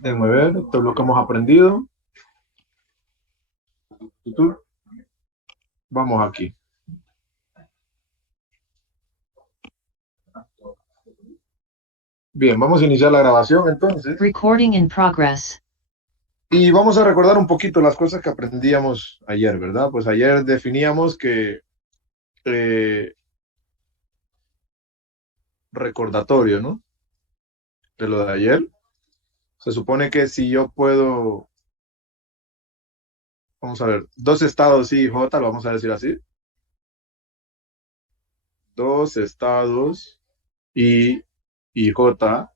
Déjenme ver, esto es lo que hemos aprendido. Vamos aquí. Bien, vamos a iniciar la grabación entonces. Recording in progress. Y vamos a recordar un poquito las cosas que aprendíamos ayer, ¿verdad? Pues ayer definíamos que eh, recordatorio, ¿no? De lo de ayer. Se supone que si yo puedo, vamos a ver, dos estados I y J, lo vamos a decir así. Dos estados I y J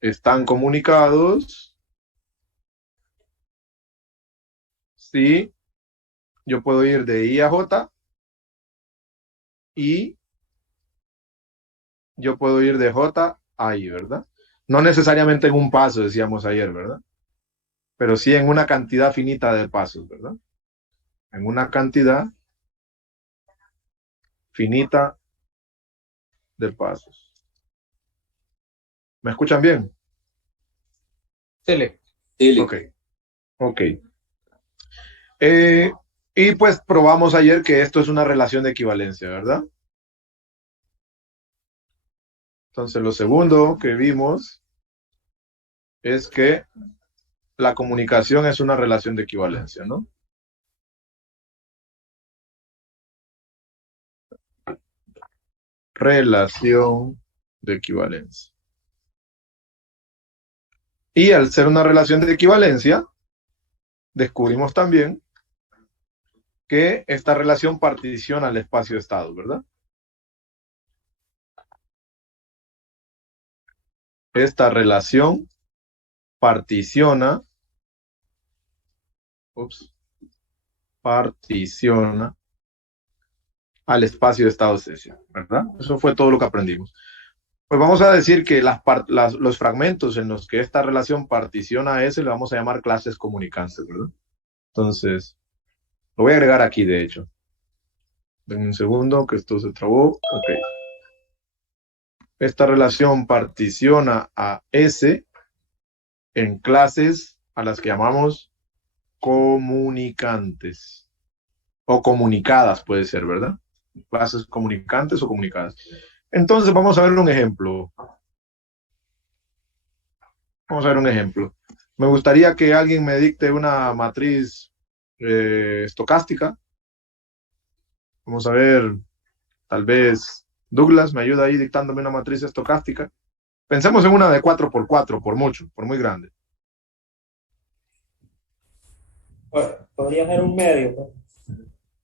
están comunicados si yo puedo ir de I a J y yo puedo ir de J a I, ¿verdad? No necesariamente en un paso, decíamos ayer, ¿verdad? Pero sí en una cantidad finita de pasos, ¿verdad? En una cantidad finita de pasos. ¿Me escuchan bien? Dele. Dele. Ok, ok. Eh, y pues probamos ayer que esto es una relación de equivalencia, ¿verdad? Entonces lo segundo que vimos es que la comunicación es una relación de equivalencia, ¿no? Relación de equivalencia. Y al ser una relación de equivalencia, descubrimos también que esta relación particiona el espacio-estado, ¿verdad? Esta relación particiona, particiona al espacio-estado sesión, ¿verdad? Eso fue todo lo que aprendimos. Pues vamos a decir que los fragmentos en los que esta relación particiona a S le vamos a llamar clases comunicantes, ¿verdad? Entonces, lo voy a agregar aquí, de hecho. Denme un segundo, que esto se trabó. Ok. Esta relación particiona a S en clases a las que llamamos comunicantes. O comunicadas, puede ser, ¿verdad? Clases comunicantes o comunicadas. Entonces, vamos a ver un ejemplo. Vamos a ver un ejemplo. Me gustaría que alguien me dicte una matriz estocástica. Vamos a ver, tal vez Douglas me ayuda ahí dictándome una matriz estocástica. Pensemos en una de 4 por 4 por mucho, por muy grande. Pues, podría ser un medio, pues.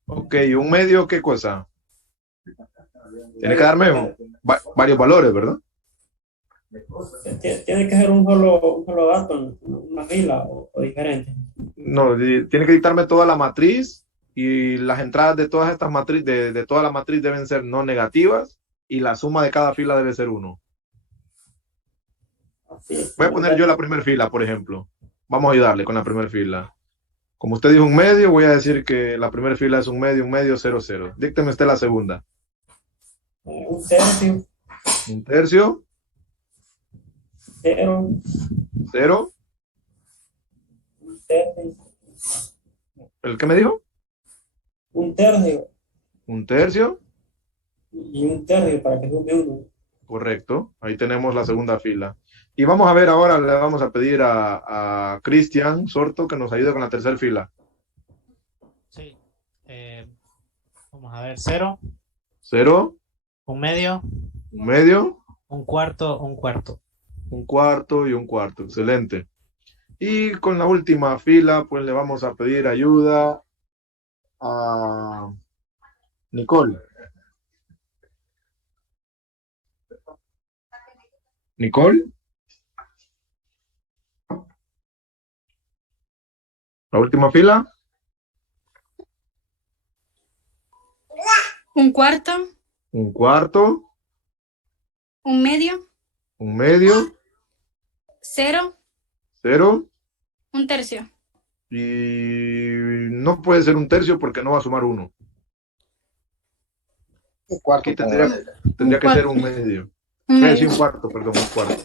Ok, un medio, ¿qué cosa? Un Tiene que medio darme varios valores, ¿verdad? tiene que ser un solo dato en una fila o diferente. No, tiene que dictarme toda la matriz y las entradas de todas estas matrices, de toda la matriz deben ser no negativas y la suma de cada fila debe ser 1. Así es, Voy a poner yo la primera fila, por ejemplo. Vamos a ayudarle con la primera fila. Como usted dijo un medio, voy a decir que la primera fila es un medio, 0, 0. Dícteme usted la segunda. un tercio, Un tercio, cero, 0. un tercio, ¿El qué me dijo? un tercio Un tercio. y un tercio para que sume uno. Correcto. Ahí tenemos la segunda fila. Y vamos a ver ahora, le vamos a pedir a Cristian Sorto que nos ayude con la tercera fila. Sí. Eh, Vamos a ver, cero, 0, un medio, un medio, un cuarto, un cuarto. un cuarto y un cuarto. Excelente. Y con la última fila, pues le vamos a pedir ayuda a Nicole. Nicole, la última fila, Un cuarto, un cuarto, un medio, un medio, cero, 0, un tercio. y no puede ser un tercio porque no va a sumar 1. Un cuarto. Aquí tendría que ser un medio. Un Voy a decir medio. un cuarto, perdón, un cuarto.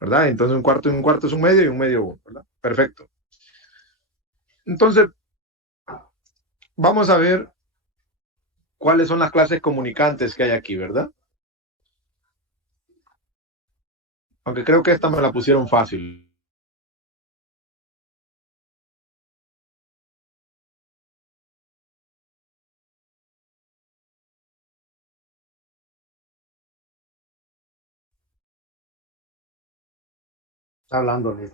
¿verdad? Entonces un cuarto es un medio y un medio uno, ¿verdad? Perfecto. Entonces, vamos a ver cuáles son las clases comunicantes que hay aquí, ¿verdad? Aunque creo que esta me la pusieron fácil. Está hablando, Liz.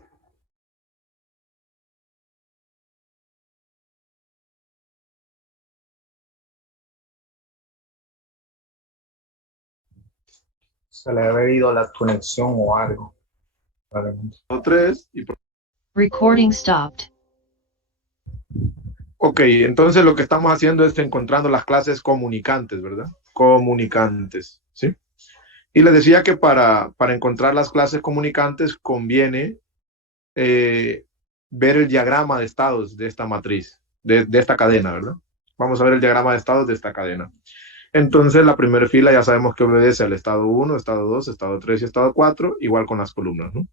Se le ha ido la conexión o algo. Tres y Recording stopped. ok, entonces lo que estamos haciendo es encontrando las clases comunicantes, ¿verdad? Comunicantes, ¿sí? Y les decía que para encontrar las clases comunicantes conviene ver el diagrama de estados de esta matriz, de esta cadena, ¿verdad? Vamos a ver el diagrama de estados de esta cadena. Entonces, la primera fila ya sabemos que obedece al estado 1, estado 2, estado 3 y estado 4, igual con las columnas, ¿no?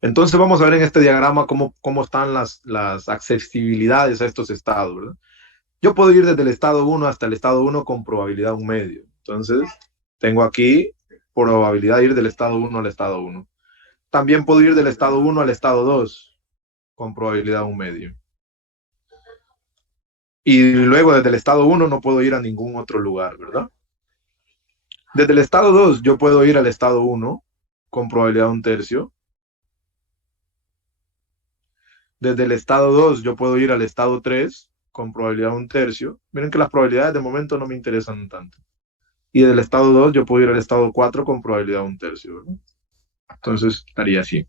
Entonces, vamos a ver en este diagrama cómo están las accesibilidades a estos estados, ¿verdad? Yo puedo ir desde el estado 1 hasta el estado 1 con probabilidad 1/2. Entonces, tengo aquí probabilidad de ir del estado 1 al estado 1. También puedo ir del estado 1 al estado 2 con probabilidad 1/2. Y luego desde el estado 1 no puedo ir a ningún otro lugar, ¿verdad? Desde el estado 2 yo puedo ir al estado 1 con probabilidad 1/3. Desde el estado 2 yo puedo ir al estado 3 con probabilidad 1/3. Miren que las probabilidades de momento no me interesan tanto. Y del estado 2 yo puedo ir al estado 4 con probabilidad 1/3, ¿verdad? Entonces estaría así.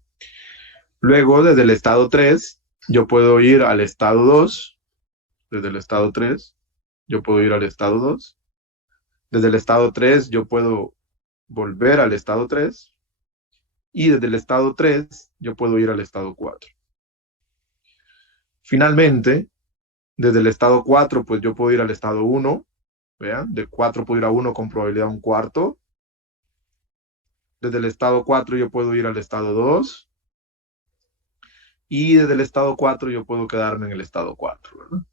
Luego, desde el estado 3, yo puedo ir al estado 2. Desde el estado 3, yo puedo ir al estado 2. Desde el estado 3, yo puedo volver al estado 3. Y desde el estado 3, yo puedo ir al estado 4. Finalmente, desde el estado 4, pues yo puedo ir al estado 1. Vean, de 4 puedo ir a 1 con probabilidad 1/4. Desde el estado 4 yo puedo ir al estado 2. Y desde el estado 4 yo puedo quedarme en el estado 4, ¿verdad?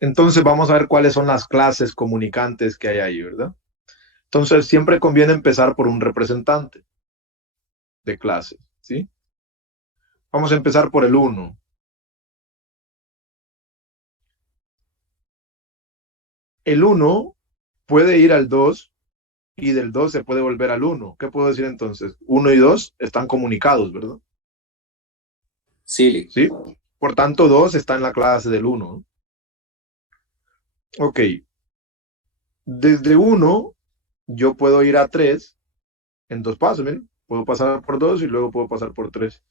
Entonces vamos a ver cuáles son las clases comunicantes que hay ahí, ¿verdad? Entonces siempre conviene empezar por un representante de clase, ¿sí? Vamos a empezar por el 1. El 1 puede ir al 2 y del 2 se puede volver al 1. ¿Qué puedo decir entonces? 1 y 2 están comunicados, ¿verdad? Sí, ¿Sí? Por tanto, 2 está en la clase del 1. Ok. Desde 1 yo puedo ir a 3 en 2 pasos, miren. Puedo pasar por 2 y luego puedo pasar por 3.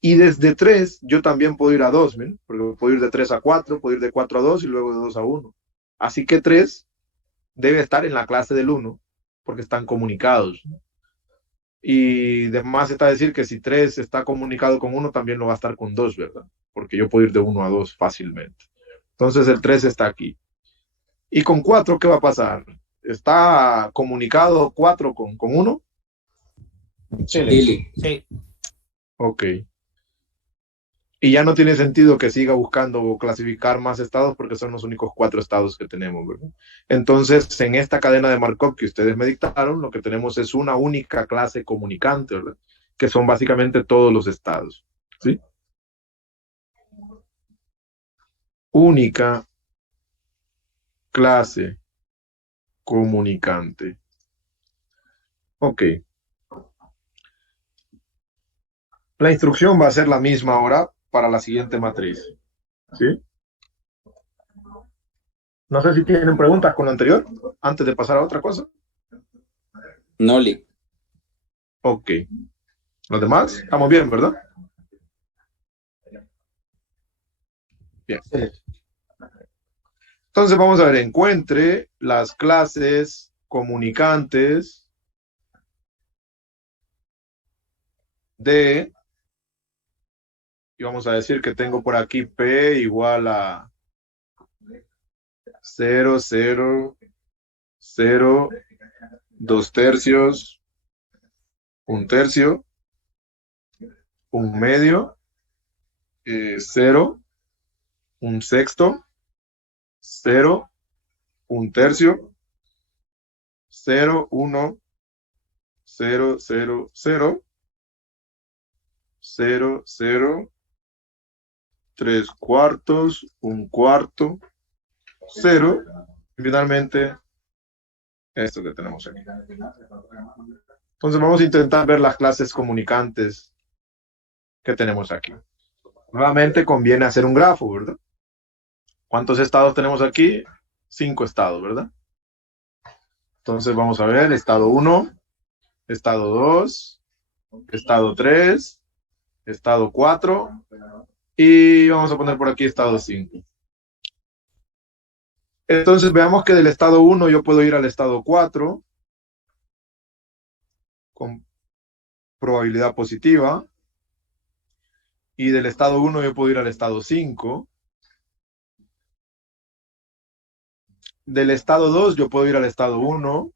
Y desde 3 yo también puedo ir a 2, miren, porque puedo ir de 3 a 4, puedo ir de 4 a 2 y luego de 2 a 1. Así que 3 debe estar en la clase del 1 porque están comunicados. Y además está decir que si 3 está comunicado con 1, también lo va a estar con 2, ¿verdad? Porque yo puedo ir de 1 a 2 fácilmente. Entonces el 3 está aquí. Y con 4, ¿qué va a pasar? ¿Está comunicado 4 con 1? sí, Sí, Ok. Y ya no tiene sentido que siga buscando o clasificar más estados porque son los únicos 4 estados que tenemos, ¿verdad? Entonces, en esta cadena de Markov que ustedes me dictaron, lo que tenemos es una única clase comunicante, ¿verdad? Que son básicamente todos los estados, ¿sí? Única clase comunicante. Ok. La instrucción va a ser la misma ahora para la siguiente matriz, ¿sí? No sé si tienen preguntas con lo anterior, antes de pasar a otra cosa. Noli. Ok. Los demás, estamos bien, ¿verdad? Bien. Entonces vamos a ver, encuentre las clases comunicantes de, y vamos a decir que tengo por aquí P igual a 0, 0, 0, 2/3, un tercio, un medio, 0, un sexto, 0, un tercio, 0, 1, 0, 0, 0, 0, 0, 3 cuartos, un cuarto, 0, y finalmente esto que tenemos aquí. Entonces vamos a intentar ver las clases comunicantes que tenemos aquí. Nuevamente conviene hacer un grafo, ¿verdad? ¿Cuántos estados tenemos aquí? 5 estados, ¿verdad? Entonces vamos a ver, estado 1, estado 2, estado 3, estado 4 y vamos a poner por aquí estado 5. Entonces veamos que del estado 1 yo puedo ir al estado 4 con probabilidad positiva y del estado 1 yo puedo ir al estado 5. Del estado 2 yo puedo ir al estado 1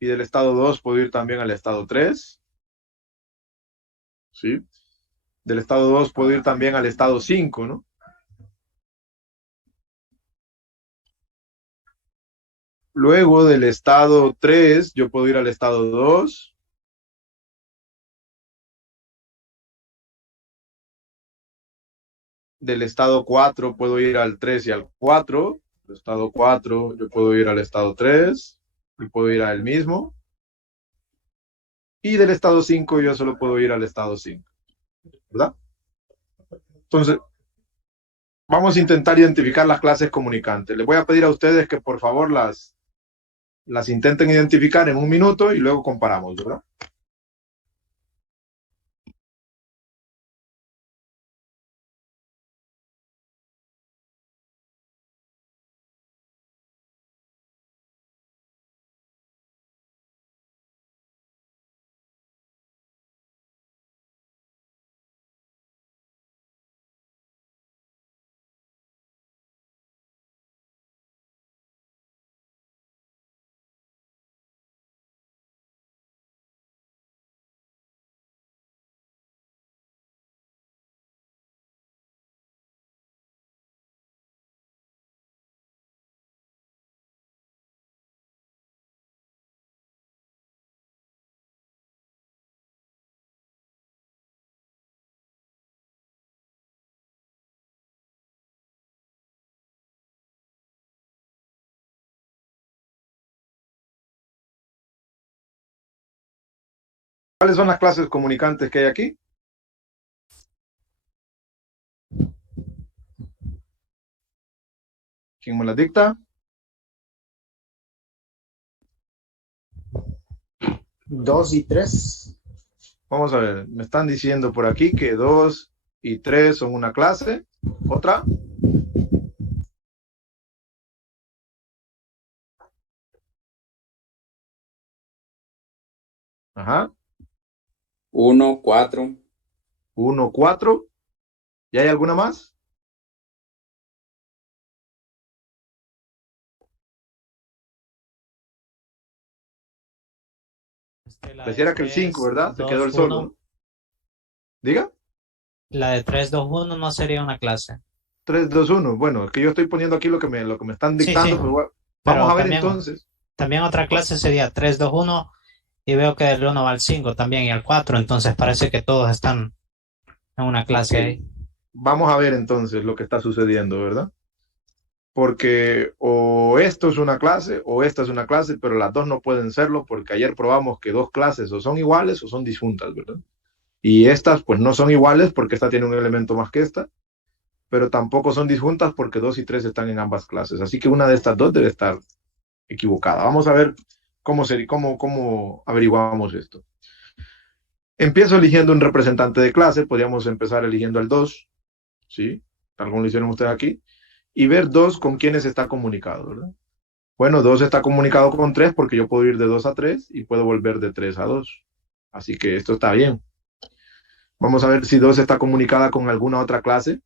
y del estado 2 puedo ir también al estado 3. ¿Sí? Del estado 2 puedo ir también al estado 5, ¿no? Luego del estado 3 yo puedo ir al estado 2. Del estado 4 puedo ir al 3 y al 4. Del estado 4 yo puedo ir al estado 3 y puedo ir al mismo. Y del estado 5 yo solo puedo ir al estado 5, ¿verdad? Entonces, vamos a intentar identificar las clases comunicantes. Les voy a pedir a ustedes que por favor las intenten identificar en un minuto y luego comparamos, ¿verdad? ¿Cuáles son las clases comunicantes que hay aquí? ¿Quién me las dicta? 2 y 3. Vamos a ver, me están diciendo por aquí que 2 y 3 son una clase. ¿Otra? Ajá. 1, 4. 1, 4. ¿Y hay alguna más? La de Pareciera que el 5, 3, ¿verdad? Se 2, quedó el solo, 1. ¿no? Diga. La de 3, 2, 1 no sería una clase. 3, 2, 1. Bueno, es que yo estoy poniendo aquí lo que me están Sí, sí, dictando, pero vamos pero a ver entonces. también otra clase sería 3, 2, 1 y veo que del 1 va al 5 también y al 4, entonces parece que todos están en una Ok, clase ahí. vamos a ver entonces lo que está sucediendo, ¿verdad? Porque o esto es una clase o esta es una clase, pero las dos no pueden serlo porque ayer probamos que dos clases o son iguales o son disjuntas, ¿verdad? Y estas pues no son iguales porque esta tiene un elemento más que esta, pero tampoco son disjuntas porque 2 y 3 están en ambas clases. Así que una de estas dos debe estar equivocada. Vamos a ver cómo averiguamos esto. Empiezo eligiendo un representante de clase, podríamos empezar eligiendo el 2, ¿sí? Tal como lo hicieron ustedes aquí, y ver 2 con quiénes está comunicado, ¿verdad? Bueno, 2 está comunicado con 3 porque yo puedo ir de 2 a 3 y puedo volver de 3 a 2. Así que esto está bien. Vamos a ver si 2 está comunicada con alguna otra clase.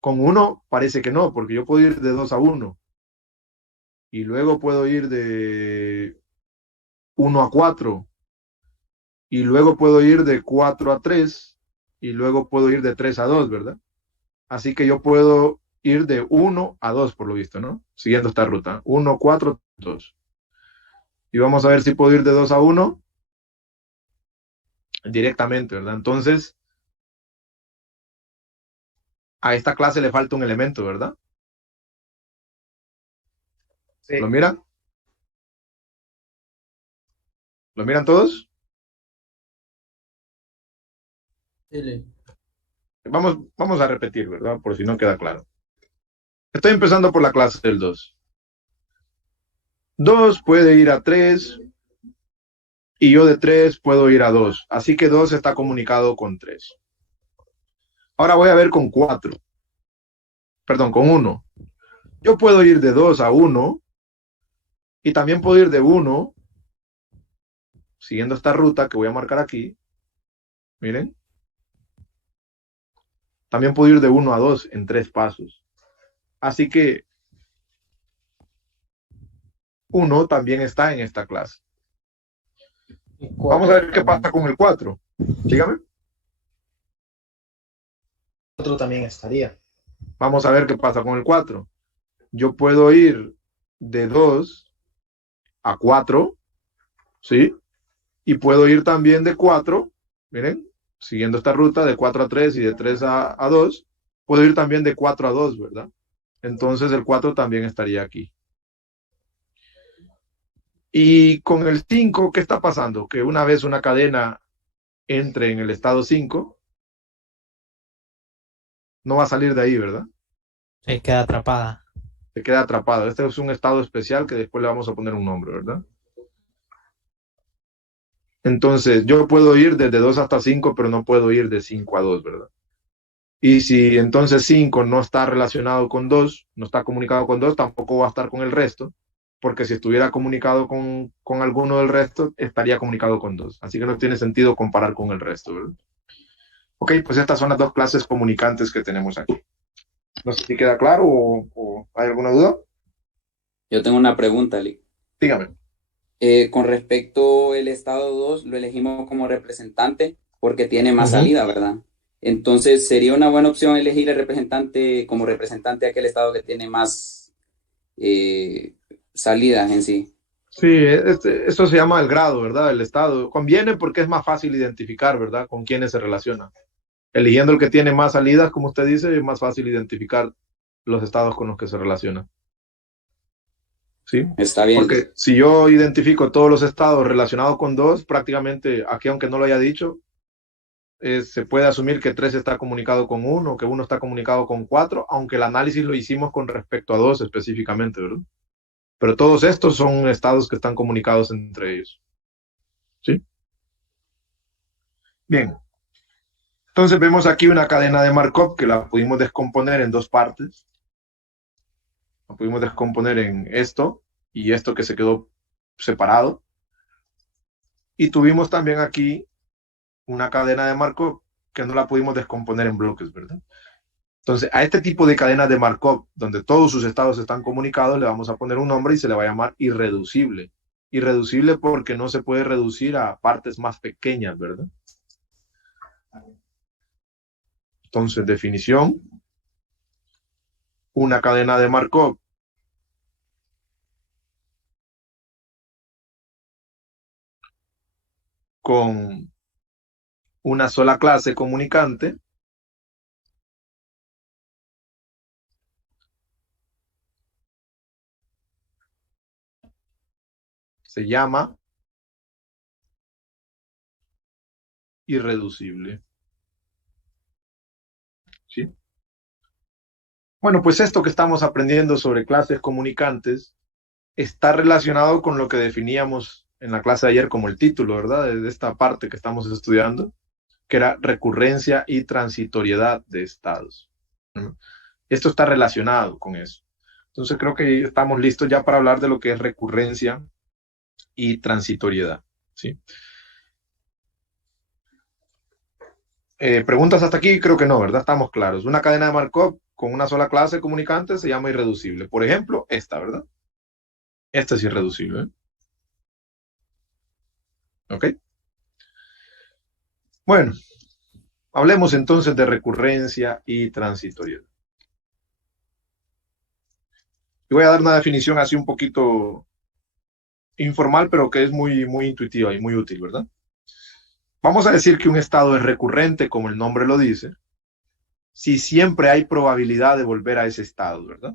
Con 1 parece que no, porque yo puedo ir de 2 a 1. Y luego puedo ir de 1 a 4, y luego puedo ir de 4 a 3, y luego puedo ir de 3 a 2, ¿verdad? Así que yo puedo ir de 1 a 2, por lo visto, ¿no? Siguiendo esta ruta. 1, 4, 2. Y vamos a ver si puedo ir de 2 a 1 directamente, ¿verdad? Entonces, a esta clase le falta un elemento, ¿verdad? Sí. ¿Lo miran? ¿Lo miran todos? Vamos a repetir, ¿verdad? Por si no queda claro. Estoy empezando por la clase del 2. 2 puede ir a 3 y yo de 3 puedo ir a 2. Así que 2 está comunicado con 3. Ahora voy a ver con 4. Perdón, con 1. Yo puedo ir de 2 a 1 y también puedo ir de 1, siguiendo esta ruta que voy a marcar aquí. Miren. También puedo ir de 1 a 2 en 3 pasos. Así que 1 también está en esta clase. Vamos a ver qué pasa con el 4. Dígame. 4 también estaría. Vamos a ver qué pasa con el 4. Yo puedo ir de 2 a 4, ¿sí? Y puedo ir también de 4, miren, siguiendo esta ruta de 4 a 3 y de 3 a 2, puedo ir también de 4 a 2, ¿verdad? Entonces el 4 también estaría aquí. Y con el 5, ¿qué está pasando? Que una vez una cadena entre en el estado 5, no va a salir de ahí, ¿verdad? Sí, queda atrapada. Se queda atrapada. Este es un estado especial que después le vamos a poner un nombre, ¿verdad? Entonces, yo puedo ir desde 2 hasta 5, pero no puedo ir de 5 a 2, ¿verdad? Y si entonces 5 no está relacionado con 2, no está comunicado con 2, tampoco va a estar con el resto, porque si estuviera comunicado con alguno del resto, estaría comunicado con 2. Así que no tiene sentido comparar con el resto, ¿verdad? Ok, pues estas son las dos clases comunicantes que tenemos aquí. No sé si queda claro o hay alguna duda. Yo tengo una pregunta, Lee. Dígame. Con respecto al estado 2, lo elegimos como representante porque tiene más Ujú. salida, ¿verdad? Entonces, ¿sería una buena opción elegir el representante como representante de aquel estado que tiene más salidas en sí? Sí, eso se llama el grado, ¿verdad? El estado. Conviene porque es más fácil identificar, ¿verdad? Con quiénes se relaciona. Eligiendo el que tiene más salidas, como usted dice, es más fácil identificar los estados con los que se relaciona. ¿Sí? Está bien. Porque si yo identifico todos los estados relacionados con 2, prácticamente aquí, aunque no lo haya dicho, se puede asumir que 3 está comunicado con 1, que 1 está comunicado con 4, aunque el análisis lo hicimos con respecto a 2 específicamente, ¿verdad? Pero todos estos son estados que están comunicados entre ellos. ¿Sí? Bien. Entonces vemos aquí una cadena de Markov que la pudimos descomponer en dos partes. La pudimos descomponer en esto y esto que se quedó separado. Y tuvimos también aquí una cadena de Markov que no la pudimos descomponer en bloques, ¿verdad? Entonces, a este tipo de cadenas de Markov, donde todos sus estados están comunicados, le vamos a poner un nombre y se le va a llamar irreducible. Irreducible porque no se puede reducir a partes más pequeñas, ¿verdad? Entonces, definición, una cadena de Markov con una sola clase comunicante se llama irreducible. ¿Sí? Bueno, pues esto que estamos aprendiendo sobre clases comunicantes está relacionado con lo que definíamos en la clase de ayer como el título, ¿verdad? De esta parte que estamos estudiando, que era recurrencia y transitoriedad de estados. ¿No? Esto está relacionado con eso. Entonces creo que estamos listos ya para hablar de lo que es recurrencia y transitoriedad. ¿Sí? Preguntas hasta aquí, creo que no, ¿verdad? Estamos claros. Una cadena de Markov con una sola clase comunicante se llama irreducible. Por ejemplo, esta, ¿verdad? Esta es irreducible. ¿Eh? ¿Ok? Bueno, hablemos entonces de recurrencia y transitoriedad. Y voy a dar una definición así un poquito informal, pero que es muy intuitiva y muy útil, ¿verdad? Vamos a decir que un estado es recurrente, como el nombre lo dice, si siempre hay probabilidad de volver a ese estado, ¿verdad?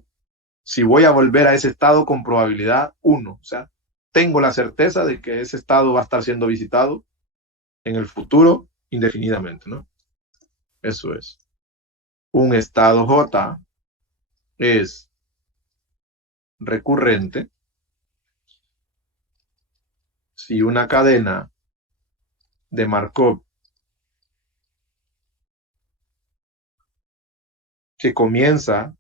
Si voy a volver a ese estado con probabilidad 1, o sea, tengo la certeza de que ese estado va a estar siendo visitado en el futuro indefinidamente, ¿no? Eso es. Un estado J es recurrente si una cadena de Markov que comienza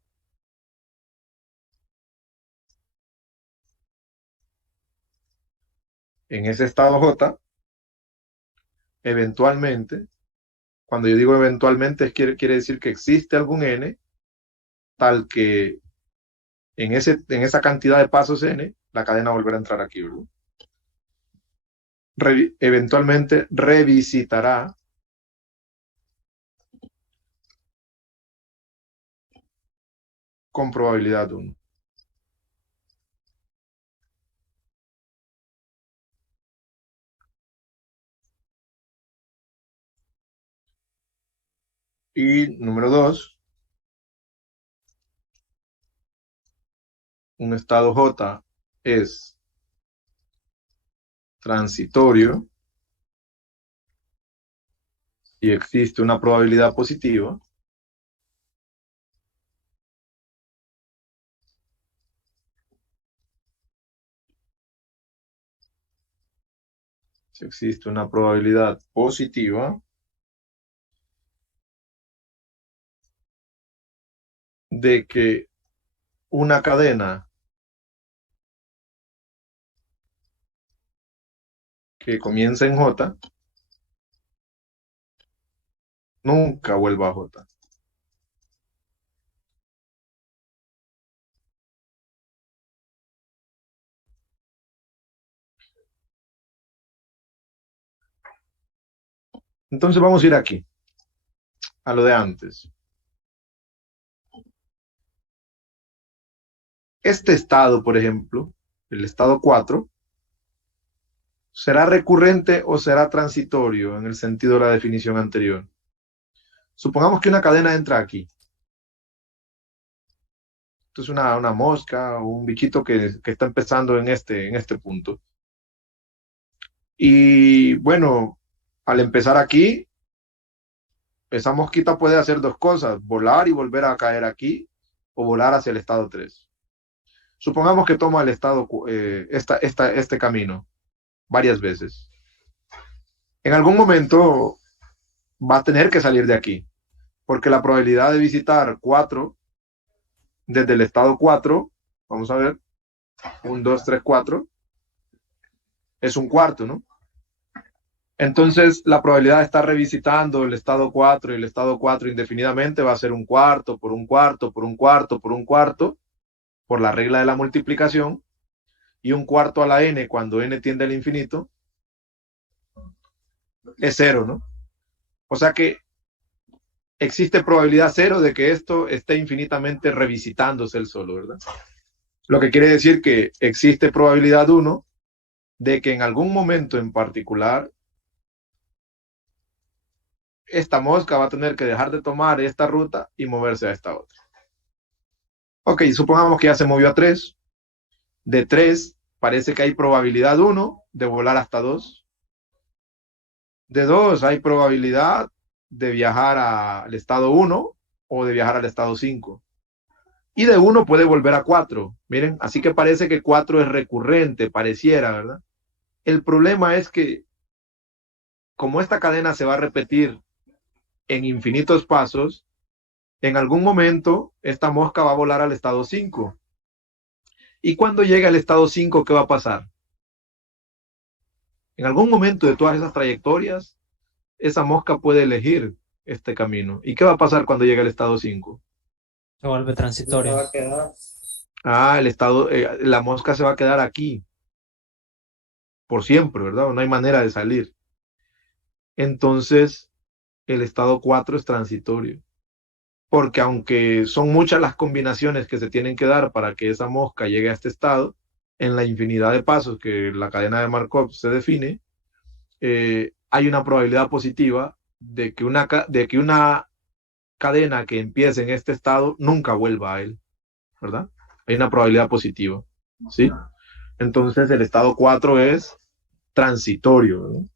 en ese estado J, eventualmente, cuando yo digo eventualmente, quiere decir que existe algún n tal que en esa cantidad de pasos n, la cadena volverá a entrar aquí, ¿verdad? Eventualmente revisitará con probabilidad 1. Y número 2, un estado J es transitorio y existe una probabilidad positiva si existe una probabilidad positiva de que una cadena que comienza en J nunca vuelva a J. Entonces vamos a ir aquí, a lo de antes. Este estado, por ejemplo, el estado 4, ¿será recurrente o será transitorio en el sentido de la definición anterior? Supongamos que una cadena entra aquí. Esto es una mosca o un bichito que está empezando en este punto. Y bueno, al empezar aquí, esa mosquita puede hacer dos cosas, volar y volver a caer aquí o volar hacia el estado 3. Supongamos que toma el estado, este camino varias veces. En algún momento va a tener que salir de aquí, porque la probabilidad de visitar 4 desde el estado 4, vamos a ver, 1, 2, 3, 4, es un cuarto, ¿no? Entonces, la probabilidad de estar revisitando el estado 4 y el estado 4 indefinidamente va a ser un cuarto, por un cuarto, por un cuarto, por un cuarto, por la regla de la multiplicación, y un cuarto a la n cuando n tiende al infinito es 0, ¿no? O sea que existe probabilidad 0 de que esto esté infinitamente revisitándose el solo, ¿verdad? Lo que quiere decir que existe probabilidad 1 de que en algún momento en particular esta mosca va a tener que dejar de tomar esta ruta y moverse a esta otra. Ok, supongamos que ya se movió a 3. De 3 parece que hay probabilidad 1 de volar hasta 2. De 2 hay probabilidad de viajar al estado 1 o de viajar al estado 5. Y de 1 puede volver a 4. Miren, así que parece que 4 es recurrente, pareciera, ¿verdad? El problema es que como esta cadena se va a repetir en infinitos pasos, en algún momento esta mosca va a volar al estado 5. Y cuando llegue al estado 5, ¿qué va a pasar? En algún momento de todas esas trayectorias, esa mosca puede elegir este camino. ¿Y qué va a pasar cuando llegue al estado 5? Se vuelve Se transitorio. va a quedar. La mosca se va a quedar aquí. por siempre, ¿verdad? No hay manera de salir. Entonces, el estado 4 es transitorio. Porque aunque son muchas las combinaciones que se tienen que dar para que esa mosca llegue a este estado, en la infinidad de pasos que la cadena de Markov se define, hay una probabilidad positiva de que una cadena que empiece en este estado nunca vuelva a él, ¿verdad? Hay una probabilidad positiva, ¿sí? Entonces el estado 4 es transitorio, ¿no?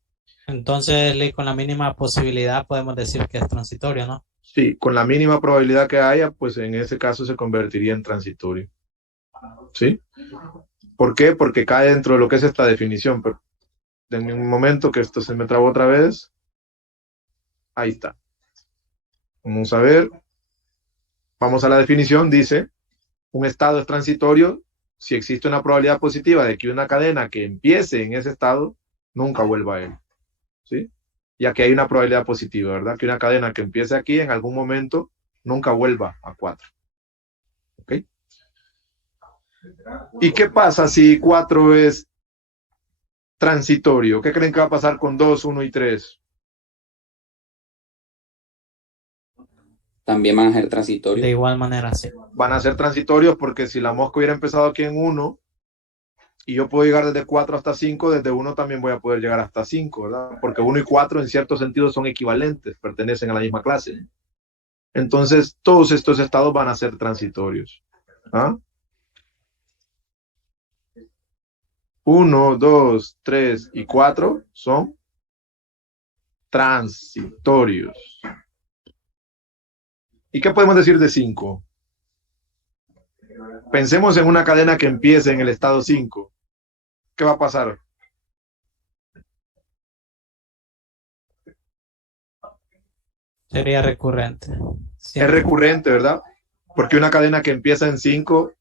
Entonces, Lee, con la mínima posibilidad podemos decir que es transitorio, ¿no? Sí, con la mínima probabilidad que haya, pues en ese caso se convertiría en transitorio, ¿sí? ¿Por qué? Porque cae dentro de lo que es esta definición. Pero en un momento que esto se me trabó otra vez. Ahí está. Vamos a ver. Vamos a la definición. Dice, un estado es transitorio si existe una probabilidad positiva de que una cadena que empiece en ese estado nunca vuelva a él, ¿sí? Y aquí hay una probabilidad positiva, ¿verdad? Que una cadena que empiece aquí en algún momento nunca vuelva a 4. ¿Ok? ¿Y qué pasa si 4 es transitorio? ¿Qué creen que va a pasar con 2, 1 y 3? También van a ser De transitorios. igual manera, sí. Van a ser transitorios porque si la mosca hubiera empezado aquí en 1 y yo puedo llegar desde 4 hasta 5, desde 1 también voy a poder llegar hasta 5, ¿verdad? Porque 1 y 4 en cierto sentido son equivalentes, pertenecen a la misma clase. Entonces, todos estos estados van a ser transitorios. ¿Ah? 1, 2, 3 y 4 son transitorios. ¿Y qué podemos decir de 5? Pensemos en una cadena que empiece en el estado 5. ¿Qué va a pasar? Sería recurrente. Es Siempre. recurrente, ¿verdad? Porque una cadena que empieza en 5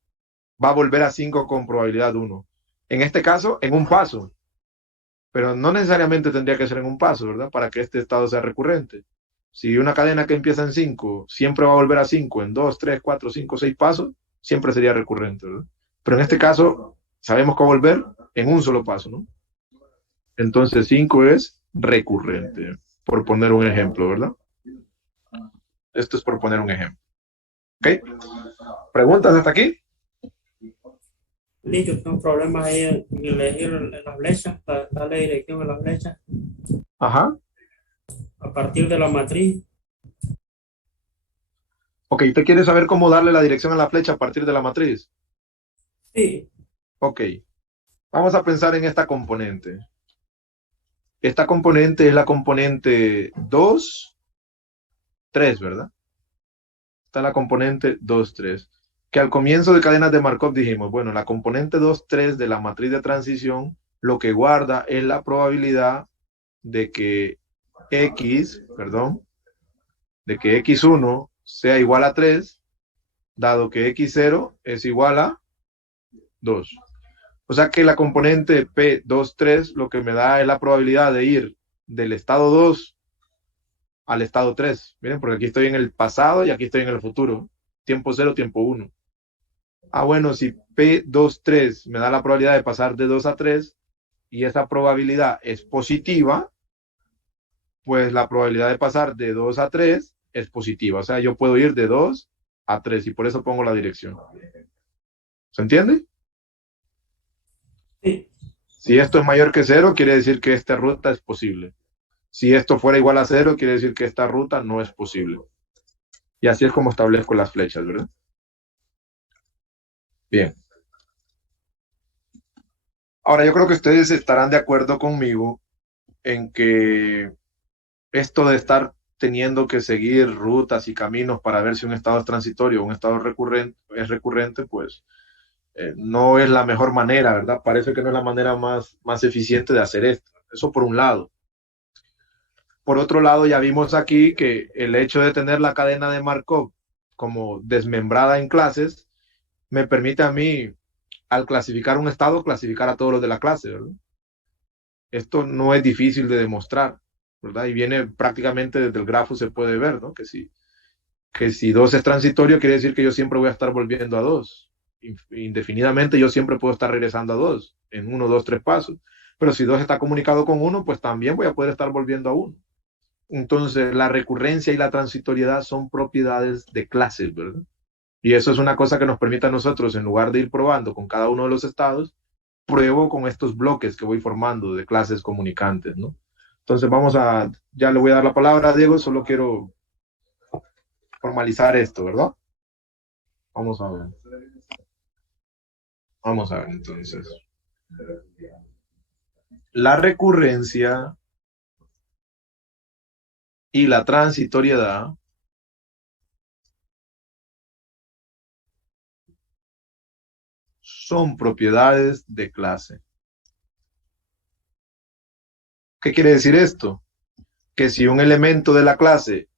va a volver a 5 con probabilidad 1. En este caso, en un paso. Pero no necesariamente tendría que ser en un paso, ¿verdad? Para que este estado sea recurrente. Si una cadena que empieza en 5 siempre va a volver a 5 en 2, 3, 4, 5, 6 pasos, siempre sería recurrente, ¿verdad? Pero en este caso, sabemos que va a volver en un solo paso, ¿no? Entonces 5 es recurrente, por poner un ejemplo, ¿verdad? Esto es por poner un ejemplo. ¿Ok? ¿Preguntas hasta aquí? Yo tengo problemas ahí en elegir la flecha, darle dirección a la flecha Ajá. a partir de la matriz. Ok, ¿usted quiere saber cómo darle la dirección a la flecha a partir de la matriz? Sí, Ok. Vamos a pensar en esta componente. Esta componente es la componente 2, 3, ¿verdad? Está la componente 2, 3. Que al comienzo de cadenas de Markov dijimos, bueno, la componente 2, 3 de la matriz de transición lo que guarda es la probabilidad de que de que x1 sea igual a 3, dado que x0 es igual a 2. O sea que la componente P23 lo que me da es la probabilidad de ir del estado 2 al estado 3. Miren, porque aquí estoy en el pasado y aquí estoy en el futuro. Tiempo 0, tiempo 1. Ah, bueno, si P23 me da la probabilidad de pasar de 2 a 3 y esa probabilidad es positiva, pues la probabilidad de pasar de 2 a 3 es positiva. O sea, yo puedo ir de 2 a 3 y por eso pongo la dirección. ¿Se entiende? sí. Si esto es mayor que 0, quiere decir que esta ruta es posible. Si esto fuera igual a 0, quiere decir que esta ruta no es posible. Y así es como establezco las flechas, ¿verdad? Bien. Ahora, yo creo que ustedes estarán de acuerdo conmigo en que esto de estar teniendo que seguir rutas y caminos para ver si un estado es transitorio o un estado es recurrente, pues no es la mejor manera, ¿verdad? Parece que no es la manera más eficiente de hacer esto. Eso por un lado. Por otro lado, ya vimos aquí que el hecho de tener la cadena de Markov como desmembrada en clases me permite a mí, al clasificar un estado, clasificar a todos los de la clase, ¿verdad? Esto no es difícil de demostrar, ¿verdad? Y viene prácticamente desde el grafo se puede ver, ¿no? Que si 2 es transitorio, quiere decir que yo siempre voy a estar volviendo a 2. Indefinidamente yo siempre puedo estar regresando a 2 en 1, 2, 3 pasos. Pero si 2 está comunicado con 1, pues también voy a poder estar volviendo a 1. Entonces, la recurrencia y la transitoriedad son propiedades de clases, ¿verdad? Y eso es una cosa que nos permite a nosotros, en lugar de ir probando con cada uno de los estados, pruebo con estos bloques que voy formando de clases comunicantes, ¿no? Entonces ya le voy a dar la palabra a Diego, solo quiero formalizar esto, ¿verdad? Vamos a ver. Vamos a ver, entonces. La recurrencia y la transitoriedad son propiedades de clase. ¿Qué quiere decir esto? Que si un elemento de la clase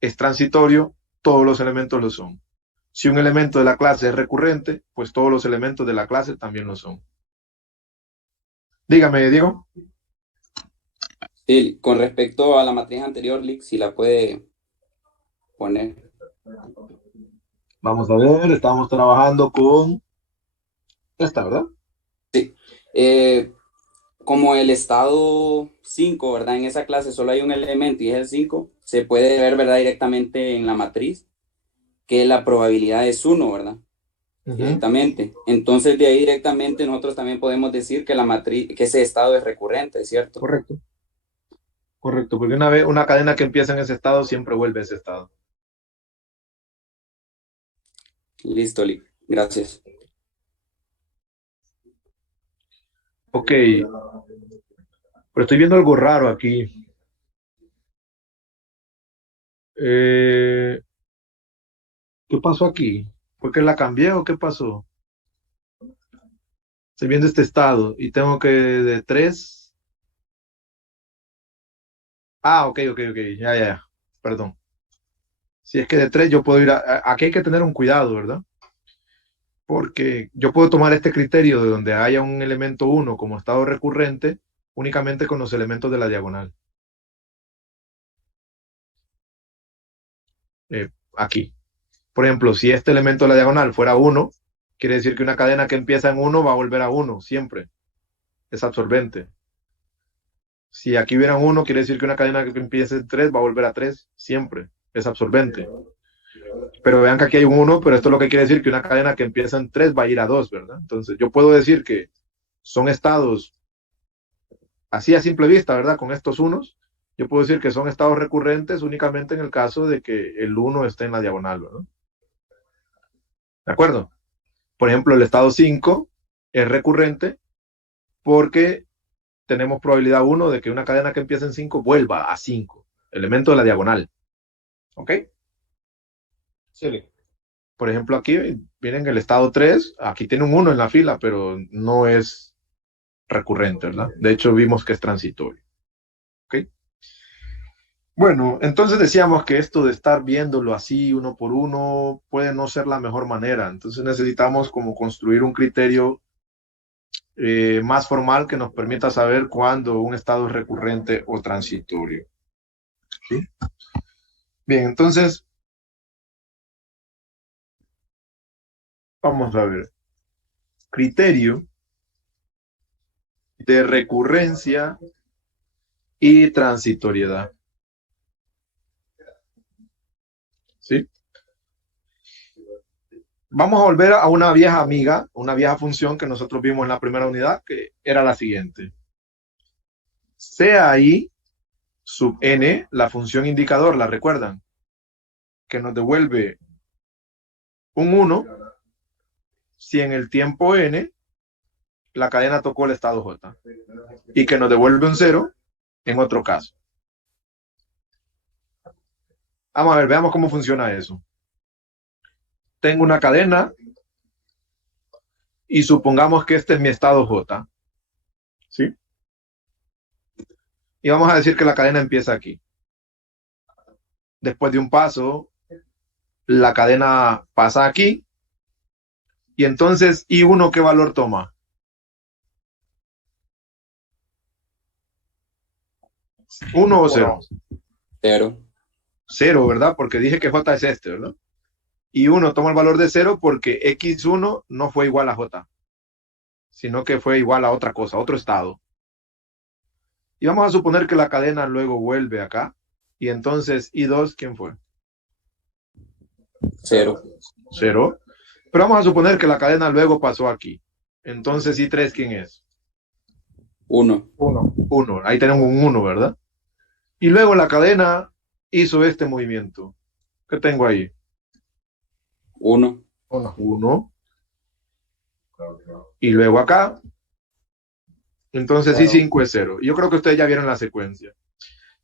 es transitorio, todos los elementos lo son. Si un elemento de la clase es recurrente, pues todos los elementos de la clase también lo son. Dígame, Diego. Sí, con respecto a la matriz anterior, Lick, si la puede poner. Vamos a ver, estamos trabajando con esta, ¿verdad? Como el estado 5, ¿verdad? En esa clase solo hay un elemento y es el 5, se puede ver, ¿verdad? Directamente en la matriz que la probabilidad es 1, ¿verdad? Directamente. Entonces, de ahí directamente nosotros también podemos decir que la matriz, que ese estado es recurrente, ¿cierto? Correcto. Correcto, porque una cadena que empieza en ese estado siempre vuelve a ese estado. Listo, Lick. Gracias. Ok, pero estoy viendo algo raro aquí. ¿Qué pasó aquí? ¿Fue que la cambié o qué pasó? Estoy viendo este estado y tengo que de 3. Ah, ok, ya. Perdón. Si es que de 3 yo puedo ir aquí hay que tener un cuidado, ¿verdad? Porque yo puedo tomar este criterio de donde haya un elemento 1 como estado recurrente únicamente con los elementos de la diagonal. Aquí. Por ejemplo, si este elemento de la diagonal fuera 1, quiere decir que una cadena que empieza en 1 va a volver a 1 siempre. Es absorbente. Si aquí hubiera 1, quiere decir que una cadena que empiece en 3 va a volver a 3 siempre. Es absorbente. Pero vean que aquí hay un 1, pero esto es lo que quiere decir que una cadena que empieza en 3 va a ir a 2, ¿verdad? Entonces yo puedo decir que son estados, así a simple vista, ¿verdad? Con estos unos, yo puedo decir que son estados recurrentes únicamente en el caso de que el 1 esté en la diagonal, ¿verdad? ¿De acuerdo? Por ejemplo, el estado 5 es recurrente porque tenemos probabilidad 1 de que una cadena que empieza en 5 vuelva a 5, elemento de la diagonal. ¿Ok? Sí. Por ejemplo, aquí vienen el estado 3, aquí tiene un 1 en la fila, pero no es recurrente, ¿verdad? De hecho, vimos que es transitorio. ¿Ok? Bueno, entonces decíamos que esto de estar viéndolo así uno por uno puede no ser la mejor manera. Entonces necesitamos como construir un criterio más formal que nos permita saber cuándo un estado es recurrente o transitorio. ¿Sí? Bien, entonces vamos a ver. Criterio de recurrencia y transitoriedad. ¿Sí? Vamos a volver a una vieja amiga, una vieja función que nosotros vimos en la primera unidad, que era la siguiente. Sea I sub n, la función indicador, ¿la recuerdan? Que nos devuelve un 1 si en el tiempo n la cadena tocó el estado J y que nos devuelve un 0 en otro caso. Vamos a ver, veamos cómo funciona eso. Tengo una cadena y supongamos que este es mi estado J. ¿Sí? Y vamos a decir que la cadena empieza aquí. Después de un paso, la cadena pasa aquí. Y entonces, ¿I1 qué valor toma? 1 o 0. 0. 0, ¿verdad? Porque dije que J es este, ¿verdad? Y 1 toma el valor de 0 porque X1 no fue igual a J, sino que fue igual a otra cosa, otro estado. Y vamos a suponer que la cadena luego vuelve acá. Y entonces I2, ¿quién fue? 0. 0. Pero vamos a suponer que la cadena luego pasó aquí. Entonces I3, ¿quién es? 1. 1. 1. Ahí tenemos un 1, ¿verdad? Y luego la cadena hizo este movimiento. ¿Qué tengo ahí? 1. 1. 1. Y luego acá. Entonces Cero. I5 es 0. Yo creo que ustedes ya vieron la secuencia.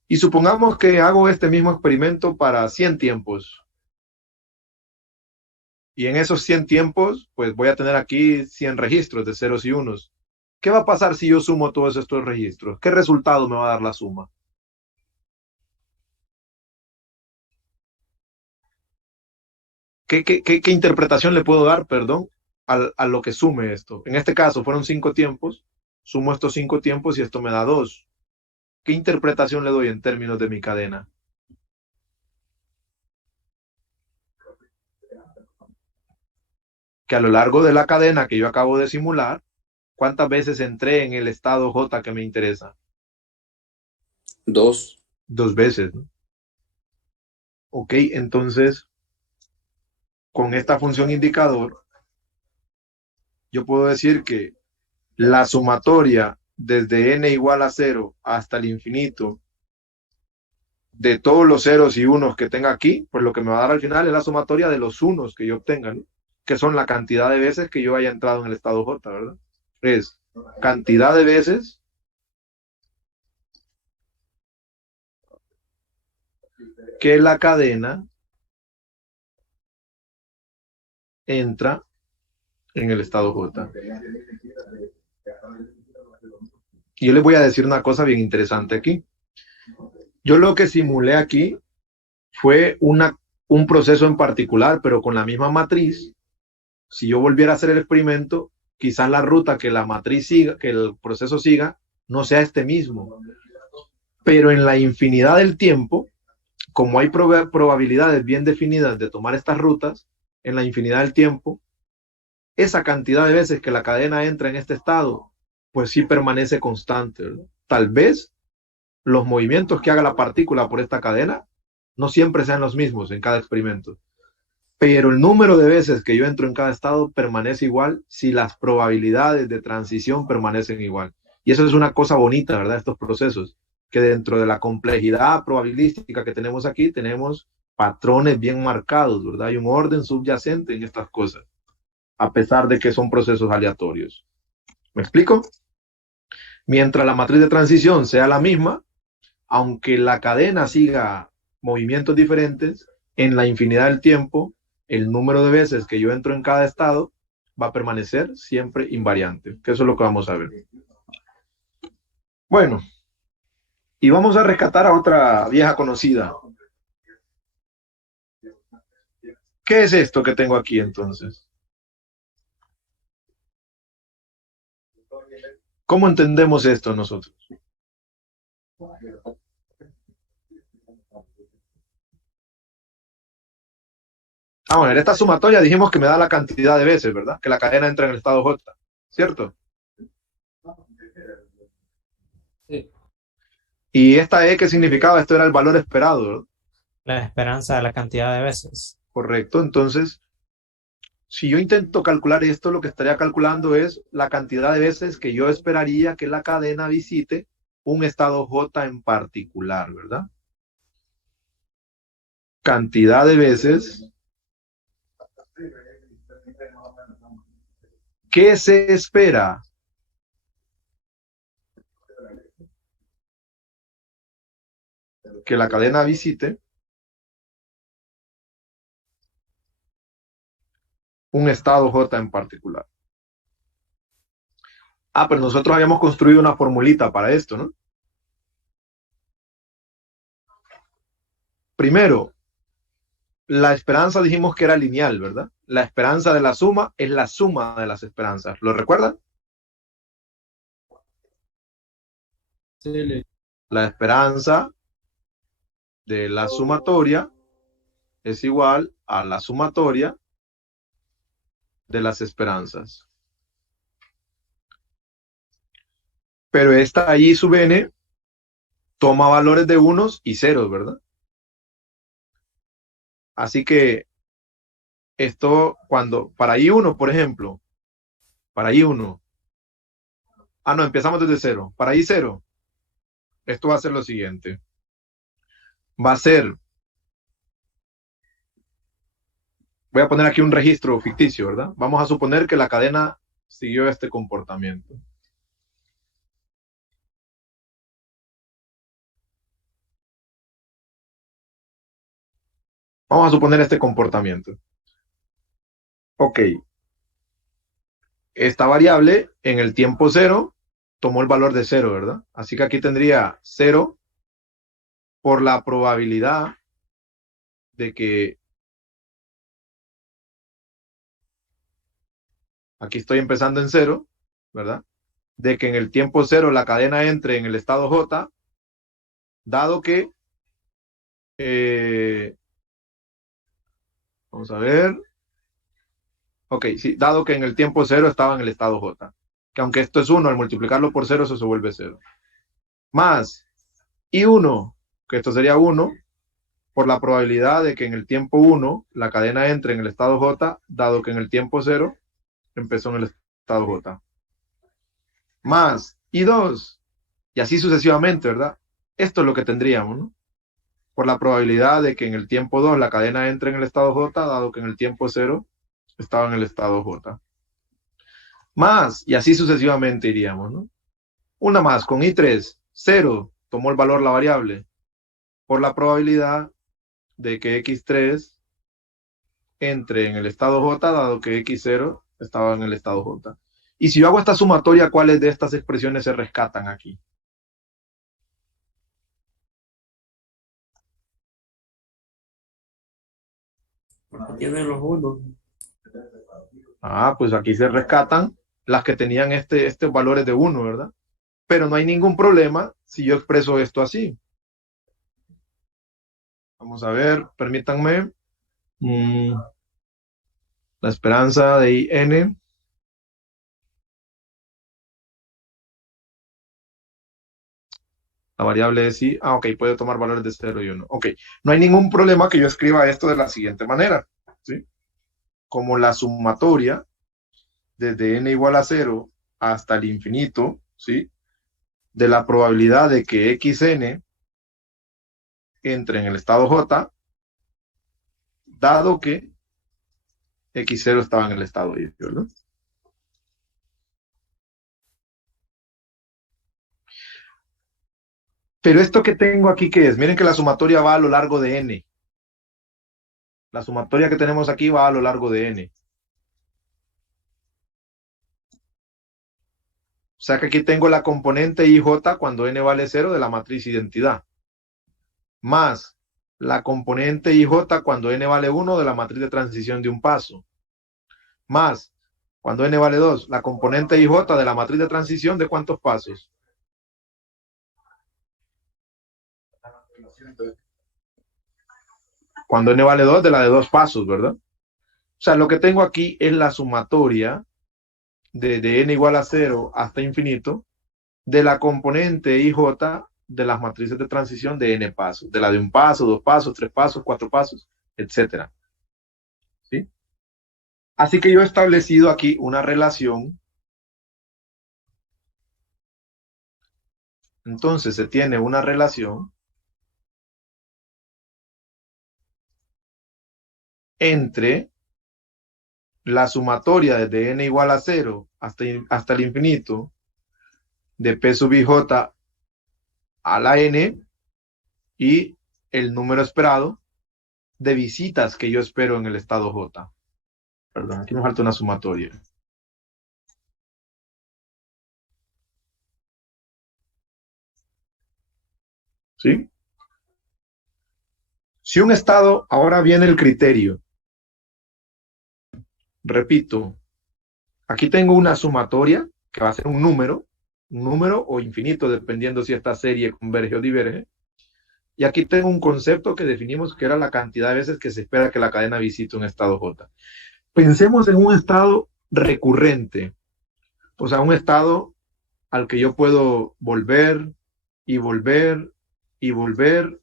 Y supongamos que hago este mismo experimento para 100 tiempos. Y en esos 100 tiempos, pues voy a tener aquí 100 registros de ceros y unos. ¿Qué va a pasar si yo sumo todos estos registros? ¿Qué resultado me va a dar la suma? ¿Qué interpretación le puedo dar, perdón, a lo que sume esto? En este caso fueron 5 tiempos, sumo estos 5 tiempos y esto me da 2. ¿Qué interpretación le doy en términos de mi cadena? Que a lo largo de la cadena que yo acabo de simular, ¿cuántas veces entré en el estado J que me interesa? 2. 2 veces, ¿no? Ok, entonces, con esta función indicador, yo puedo decir que la sumatoria desde n igual a 0 hasta el infinito de todos los ceros y unos que tenga aquí, pues lo que me va a dar al final es la sumatoria de los unos que yo obtenga, ¿no? Que son la cantidad de veces que yo haya entrado en el estado J, ¿verdad? Es cantidad de veces que la cadena entra en el estado J. Y yo les voy a decir una cosa bien interesante aquí. Yo lo que simulé aquí fue un proceso en particular, pero con la misma matriz. Si yo volviera a hacer el experimento, quizás la ruta que la matriz siga, que el proceso siga, no sea este mismo. Pero en la infinidad del tiempo, como hay probabilidades bien definidas de tomar estas rutas, en la infinidad del tiempo, esa cantidad de veces que la cadena entra en este estado, pues sí permanece constante, ¿verdad? Tal vez los movimientos que haga la partícula por esta cadena no siempre sean los mismos en cada experimento, pero el número de veces que yo entro en cada estado permanece igual si las probabilidades de transición permanecen igual. Y eso es una cosa bonita, ¿verdad? Estos procesos, que dentro de la complejidad probabilística que tenemos aquí, tenemos patrones bien marcados, ¿verdad? Hay un orden subyacente en estas cosas, a pesar de que son procesos aleatorios. ¿Me explico? Mientras la matriz de transición sea la misma, aunque la cadena siga movimientos diferentes, en la infinidad del tiempo, el número de veces que yo entro en cada estado va a permanecer siempre invariante, que eso es lo que vamos a ver. Bueno, y vamos a rescatar a otra vieja conocida. ¿Qué es esto que tengo aquí entonces? ¿Cómo entendemos esto nosotros? Bueno, en esta sumatoria dijimos que me da la cantidad de veces, ¿verdad? Que la cadena entra en el estado J, ¿cierto? Sí. ¿Y esta E qué significaba? Esto era el valor esperado, ¿verdad? La esperanza de la cantidad de veces. Correcto, entonces, si yo intento calcular esto, lo que estaría calculando es la cantidad de veces que yo esperaría que la cadena visite un estado J en particular, ¿verdad? Cantidad de veces que se espera que la cadena visite un estado J en particular. Pero nosotros habíamos construido una formulita para esto, ¿no? Primero, la esperanza dijimos que era lineal, ¿verdad? La esperanza de la suma es la suma de las esperanzas. ¿Lo recuerdan? Sí. La esperanza de la sumatoria es igual a la sumatoria de las esperanzas. Pero esta I sub n toma valores de unos y ceros, ¿verdad? Así que esto cuando, para I1, por ejemplo, para I1, no, empezamos desde cero. Para I0, esto va a ser lo siguiente. Va a ser, voy a poner aquí un registro ficticio, ¿verdad? Vamos a suponer que la cadena siguió este comportamiento. Vamos a suponer este comportamiento. Ok. Esta variable en el tiempo 0 tomó el valor de 0, ¿verdad? Así que aquí tendría 0 por la probabilidad de que, aquí estoy empezando en 0, ¿verdad? De que en el tiempo 0 la cadena entre en el estado J, dado que, vamos a ver, ok, sí, dado que en el tiempo 0 estaba en el estado J, que aunque esto es 1, al multiplicarlo por 0 eso se vuelve 0, más I1, que esto sería 1, por la probabilidad de que en el tiempo 1 la cadena entre en el estado J, dado que en el tiempo 0 empezó en el estado J. Más I2, y así sucesivamente, ¿verdad? Esto es lo que tendríamos, ¿no? Por la probabilidad de que en el tiempo 2 la cadena entre en el estado J, dado que en el tiempo 0 estaba en el estado J. Más, y así sucesivamente iríamos, ¿no? Una más, con I3, 0, tomó el valor la variable, por la probabilidad de que X3 entre en el estado J, dado que X0 estaba en el estado J. Y si yo hago esta sumatoria, ¿cuáles de estas expresiones se rescatan aquí? Porque tienen los unos. Pues aquí se rescatan las que tenían estos valores de 1, ¿verdad? Pero no hay ningún problema si yo expreso esto así. Vamos a ver, permítanme. La esperanza de IN. La variable es I. Ok, puede tomar valores de 0 y 1. Ok, no hay ningún problema que yo escriba esto de la siguiente manera, ¿sí? Como la sumatoria desde n igual a 0 hasta el infinito, ¿sí? De la probabilidad de que xn entre en el estado J, dado que x0 estaba en el estado Y, ¿verdad? Pero esto que tengo aquí, ¿qué es? Miren que la sumatoria va a lo largo de n. La sumatoria que tenemos aquí va a lo largo de n. O sea que aquí tengo la componente IJ cuando n vale 0 de la matriz identidad. Más la componente IJ cuando n vale 1 de la matriz de transición de un paso. Más, cuando n vale 2, la componente IJ de la matriz de transición de ¿cuántos pasos? Cuando n vale 2, de la de 2 pasos, ¿verdad? O sea, lo que tengo aquí es la sumatoria de n igual a 0 hasta infinito de la componente IJ de las matrices de transición de n pasos, de la de un paso, 2 pasos, 3 pasos, 4 pasos, etcétera. ¿Sí? Así que yo he establecido aquí una relación. Entonces se tiene una relación entre la sumatoria desde n igual a 0 hasta el infinito de P sub IJ a la n y el número esperado de visitas que yo espero en el estado J. Perdón, aquí me falta una sumatoria. ¿Sí? Si un estado, ahora viene el criterio. Repito, aquí tengo una sumatoria que va a ser un número o infinito, dependiendo si esta serie converge o diverge. Y aquí tengo un concepto que definimos que era la cantidad de veces que se espera que la cadena visite un estado J. Pensemos en un estado recurrente, o sea, un estado al que yo puedo volver y volver y volver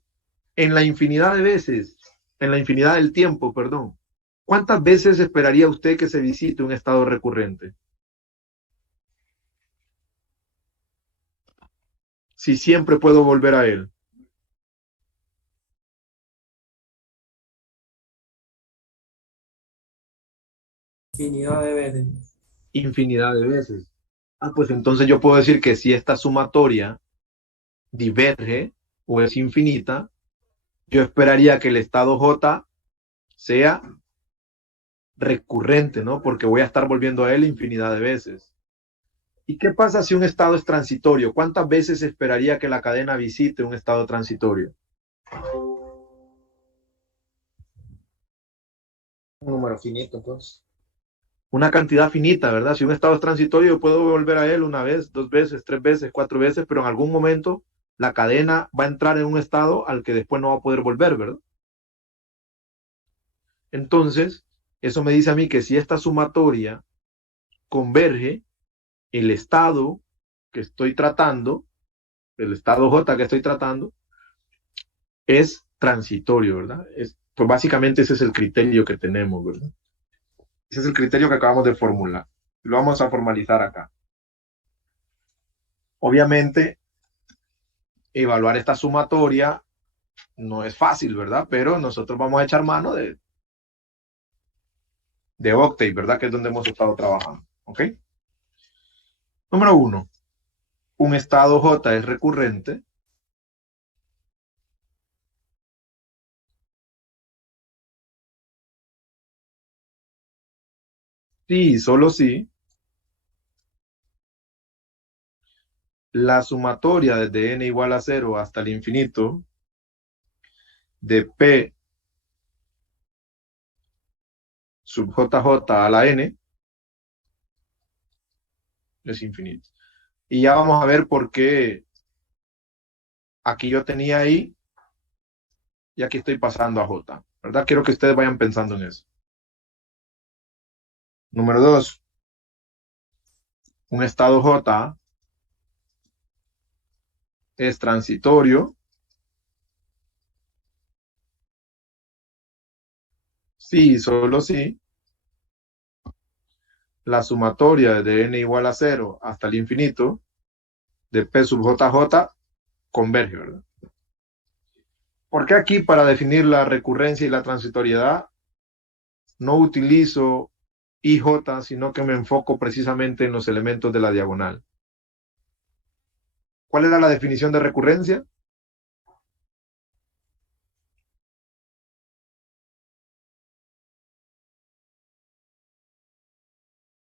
en la infinidad de veces, en la infinidad del tiempo, perdón. ¿Cuántas veces esperaría usted que se visite un estado recurrente? Si siempre puedo volver a él. Infinidad de veces. Infinidad de veces. Pues entonces yo puedo decir que si esta sumatoria diverge o es infinita, yo esperaría que el estado J sea recurrente, ¿no? Porque voy a estar volviendo a él infinidad de veces. ¿Y qué pasa si un estado es transitorio? ¿Cuántas veces esperaría que la cadena visite un estado transitorio? Un número finito, entonces. Una cantidad finita, ¿verdad? Si un estado es transitorio, yo puedo volver a él una vez, dos veces, tres veces, cuatro veces, pero en algún momento la cadena va a entrar en un estado al que después no va a poder volver, ¿verdad? Entonces, eso me dice a mí que si esta sumatoria converge, el estado que estoy tratando, el estado J que estoy tratando, es transitorio, ¿verdad? Pues básicamente ese es el criterio que tenemos, ¿verdad? Ese es el criterio que acabamos de formular. Lo vamos a formalizar acá. Obviamente, evaluar esta sumatoria no es fácil, ¿verdad? Pero nosotros vamos a echar mano de Octave, ¿verdad? Que es donde hemos estado trabajando, ¿ok? Número 1. Un estado J es recurrente si y solo si la sumatoria desde n igual a 0 hasta el infinito de P sub JJ a la n es infinito. Y ya vamos a ver por qué aquí yo tenía I y aquí estoy pasando a J, ¿verdad? Quiero que ustedes vayan pensando en eso. Número 2. Un estado J es transitorio si y solo si la sumatoria de n igual a 0 hasta el infinito de P sub JJ converge, ¿verdad? Porque aquí para definir la recurrencia y la transitoriedad no utilizo IJ, sino que me enfoco precisamente en los elementos de la diagonal. ¿Cuál era la definición de recurrencia?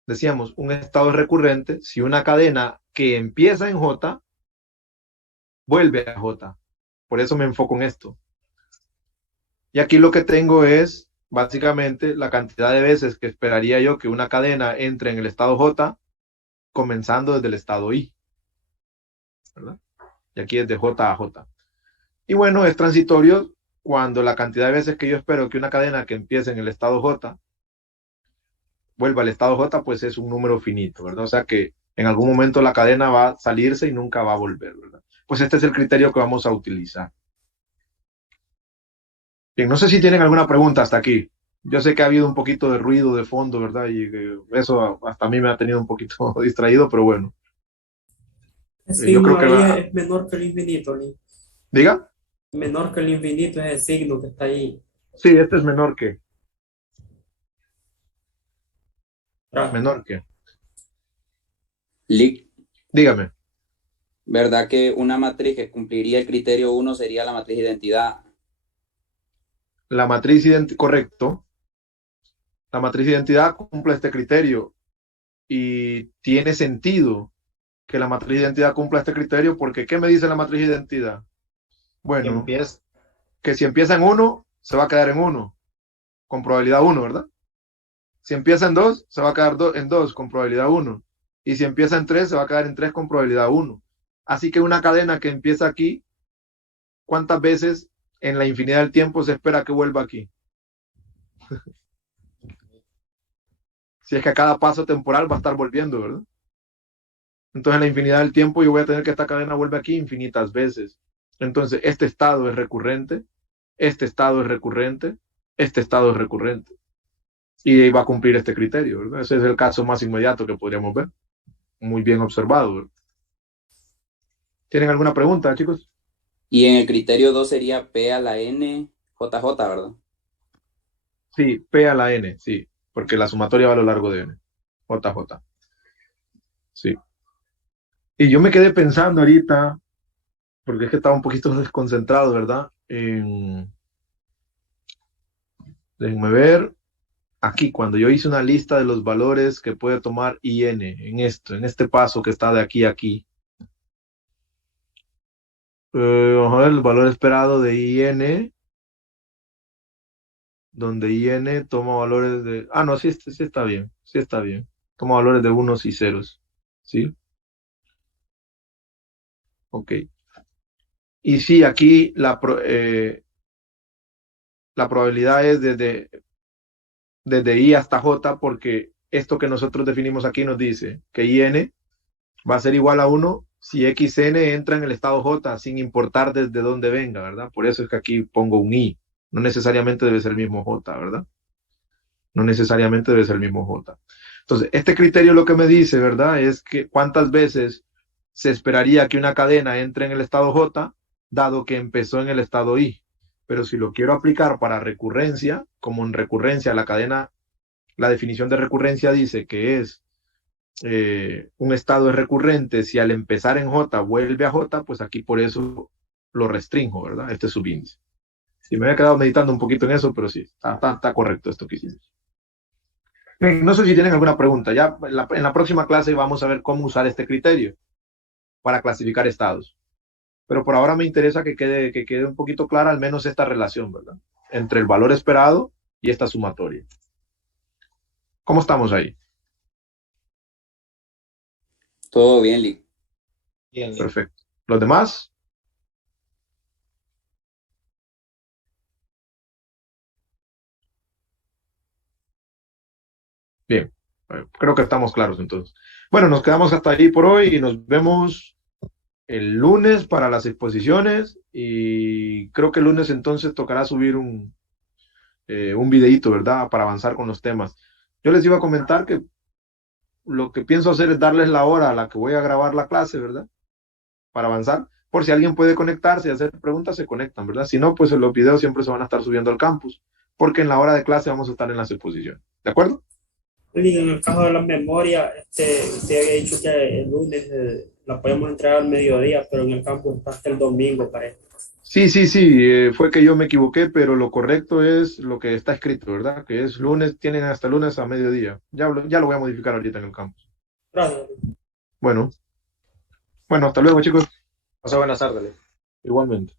Decíamos, un estado es recurrente si una cadena que empieza en J vuelve a J. Por eso me enfoco en esto. Y aquí lo que tengo es básicamente la cantidad de veces que esperaría yo que una cadena entre en el estado J, comenzando desde el estado I, ¿verdad? Y aquí es de J a J. Y bueno, es transitorio cuando la cantidad de veces que yo espero que una cadena que empiece en el estado J vuelva al estado J, pues es un número finito, ¿verdad? O sea que en algún momento la cadena va a salirse y nunca va a volver, ¿verdad? Pues este es el criterio que vamos a utilizar. Bien, no sé si tienen alguna pregunta hasta aquí. Yo sé que ha habido un poquito de ruido de fondo, ¿verdad? Y eso hasta a mí me ha tenido un poquito distraído, pero bueno. El Yo creo signo que ahí es menor que el infinito, ¿no? ¿Diga? Menor que el infinito es el signo que está ahí. Sí, este es menor que. Atrás. Menor que. Lick, Dígame. ¿verdad que una matriz que cumpliría el criterio 1 sería la matriz de identidad? La matriz correcto. La matriz de identidad cumple este criterio y tiene sentido que la matriz de identidad cumpla este criterio porque ¿qué me dice la matriz de identidad? Bueno, Empieza. que si empieza en 1, se va a quedar en 1, con probabilidad 1, ¿verdad? Si empieza en 2, se va a quedar en 2, con probabilidad 1. Y si empieza en 3, se va a quedar en 3, con probabilidad 1. Así que una cadena que empieza aquí, ¿cuántas veces en la infinidad del tiempo se espera que vuelva aquí? Si es que a cada paso temporal va a estar volviendo, ¿verdad? Entonces en la infinidad del tiempo yo voy a tener que esta cadena vuelve aquí infinitas veces. Entonces, este estado es recurrente, este estado es recurrente, este estado es recurrente. Y va a cumplir este criterio, ¿verdad? Ese es el caso más inmediato que podríamos ver. Muy bien observado, ¿verdad? ¿Tienen alguna pregunta, chicos? Y en el criterio 2 sería P a la N, JJ, ¿verdad? Sí, P a la N, sí, porque la sumatoria va a lo largo de N. JJ. Sí. Y yo me quedé pensando ahorita, porque es que estaba un poquito desconcentrado, ¿verdad? Déjenme ver. Aquí, cuando yo hice una lista de los valores que puede tomar IN en en este paso que está de aquí a aquí. Vamos a ver el valor esperado de IN, donde IN toma valores de... Ah, no, sí, sí está bien, sí está bien. Toma valores de unos y ceros, ¿sí? Ok. Y sí, aquí la probabilidad es desde I hasta J, porque esto que nosotros definimos aquí nos dice que IN va a ser igual a 1 si XN entra en el estado J, sin importar desde dónde venga, ¿verdad? Por eso es que aquí pongo un I. No necesariamente debe ser el mismo J, ¿verdad? No necesariamente debe ser el mismo J. Entonces, este criterio lo que me dice, ¿verdad? Es que cuántas veces se esperaría que una cadena entre en el estado J, dado que empezó en el estado I. Pero si lo quiero aplicar para recurrencia, como en recurrencia la cadena, la definición de recurrencia dice que es un estado es recurrente si al empezar en J vuelve a J, pues aquí por eso lo restringo, ¿verdad? Este subíndice. Sí, me había quedado meditando un poquito en eso, pero sí, está correcto esto que hicimos. Bien, no sé si tienen alguna pregunta. Ya en la próxima clase vamos a ver cómo usar este criterio para clasificar estados. Pero por ahora me interesa que quede un poquito clara al menos esta relación, ¿verdad? Entre el valor esperado y esta sumatoria. ¿Cómo estamos ahí? Todo bien, Lick. Bien, Perfecto. ¿Los demás? Bien. Creo que estamos claros entonces. Bueno, nos quedamos hasta ahí por hoy y nos vemos el lunes para las exposiciones y creo que el lunes entonces tocará subir un videíto, ¿verdad? Para avanzar con los temas. Yo les iba a comentar que lo que pienso hacer es darles la hora a la que voy a grabar la clase, ¿verdad? Para avanzar. Por si alguien puede conectarse y hacer preguntas, se conectan, ¿verdad? Si no, pues los videos siempre se van a estar subiendo al campus, porque en la hora de clase vamos a estar en las exposiciones. ¿De acuerdo? Y en el caso de la memoria, usted había dicho que el lunes la podemos entregar al mediodía, pero en el campus está hasta el domingo, parece. Sí, fue que yo me equivoqué, pero lo correcto es lo que está escrito, ¿verdad? Que es lunes, tienen hasta lunes a mediodía. Ya lo voy a modificar ahorita en el campus. Gracias. Bueno, hasta luego, chicos. Buenas tardes. Igualmente.